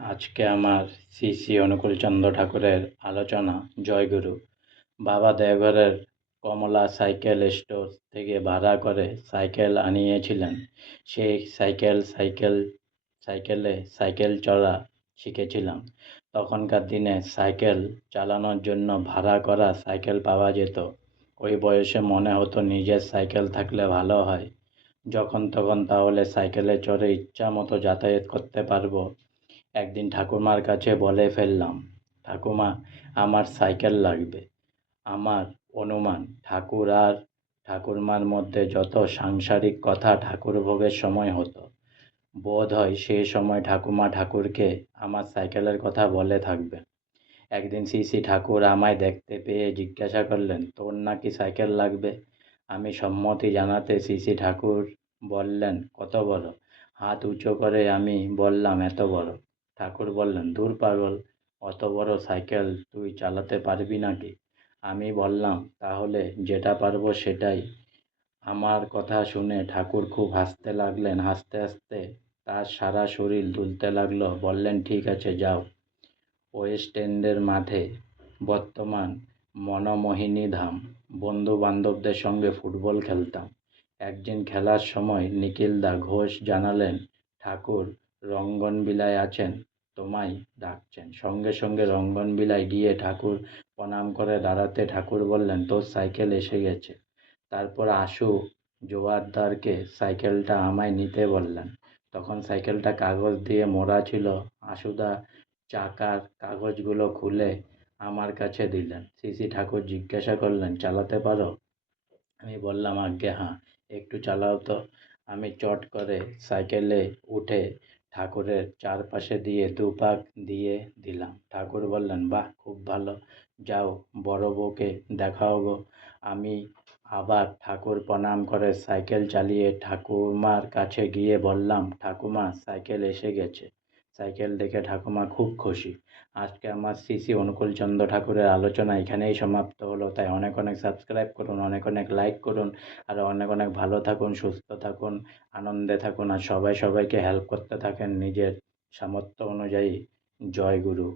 আজকে আমার শ্রী শ্রী অনুকূলচন্দ্র ঠাকুরের আলোচনা জয়গুরু। বাবা দেওঘরের কমলা সাইকেল স্টোর থেকে ভাড়া করে সাইকেল আনিয়েছিলেন। সেই সাইকেলে সাইকেল চড়া শিখেছিলাম। তখনকার দিনে সাইকেল চালানোর জন্য ভাড়া করা সাইকেল পাওয়া যেত। ওই বয়সে মনে হতো নিজের সাইকেল থাকলে ভালো হয়, যখন তখন তাহলে সাইকেলে চড়ে ইচ্ছা মতো যাতায়াত করতে পারবো। একদিন ঠাকুমার কাছে বলে ফেললাম, ঠাকুমা, আমার সাইকেল লাগবে। আমার অনুমান ঠাকুর আর ঠাকুরমার মধ্যে যত সাংসারিক কথা ঠাকুর ভোগের সময় হতো, বোধ হয় সেই সময় ঠাকুমা ঠাকুরকে আমার সাইকেলের কথা বলে থাকবে। একদিন শ্রী শ্রী ঠাকুর আমায় দেখতে পেয়ে জিজ্ঞাসা করলেন, তোর নাকি সাইকেল লাগবে? আমি সম্মতি জানাতে শ্রী শ্রী ঠাকুর বললেন, কত বড়? হাত উঁচু করে আমি বললাম, এত বড়। ঠাকুর বললেন, ধুর পাগল, অত বড় সাইকেল তুই চালাতে পারবি নাকি? আমি বললাম, তাহলে যেটা পারবো সেটাই। আমার কথা শুনে ঠাকুর খুব হাসতে লাগলেন। হাসতে হাসতে তার সারা শরীর দুলতে লাগলো। বললেন, ঠিক আছে, যাও। ওয়েস্ট এন্ডের মাঠে বর্তমান মনমোহিনী ধাম। বন্ধু বান্ধবদের সঙ্গে ফুটবল খেলতাম। একদিন খেলার সময় নিখিলদা ঘোষ জানালেন, ঠাকুর রঙ্গনবিলায় আছেন, তোমায় ডাকছেন। সঙ্গে সঙ্গে রঙ্গনবিলায় গিয়ে ঠাকুর প্রণাম করে দাঁড়াতে ঠাকুর বললেন, তোর সাইকেল এসে গেছে। তারপর আশু জোয়ারদারকে সাইকেলটা আমায় নিতে বললেন। তখন সাইকেলটা কাগজ দিয়ে মোড়া ছিল। আশুদা চাকার কাগজগুলো খুলে আমার কাছে দিলেন। শ্রী শ্রী ঠাকুর জিজ্ঞাসা করলেন, চালাতে পারো? আমি বললাম, আজ্ঞে হ্যাঁ, একটু চালাও তো। আমি চট করে সাইকেলে উঠে ঠাকুরের চারপাশে দিয়ে দুপাক দিয়ে দিলাম। ঠাকুর বললেন, বাহ, খুব ভালো, যাও বড় বউকে দেখাও গো। আমি আবার ঠাকুর প্রণাম করে সাইকেল চালিয়ে ঠাকুমার কাছে গিয়ে বললাম, ঠাকুমা, সাইকেল এসে গেছে। সাইকেল দেখে ঠাকুমা খুব খুশি। আজকে আমার শ্রী শ্রী অনুকূলচন্দ্র ঠাকুরের আলোচনা এখানেই সমাপ্ত হলো। তাই অনেক অনেক সাবস্ক্রাইব করুন, অনেক অনেক লাইক করুন, আর অনেক অনেক ভালো থাকুন, সুস্থ থাকুন, আনন্দে থাকুন, আর সবাইকে হেল্প করতে থাকেন নিজের সামর্থ্য অনুযায়ী। জয় গুরু।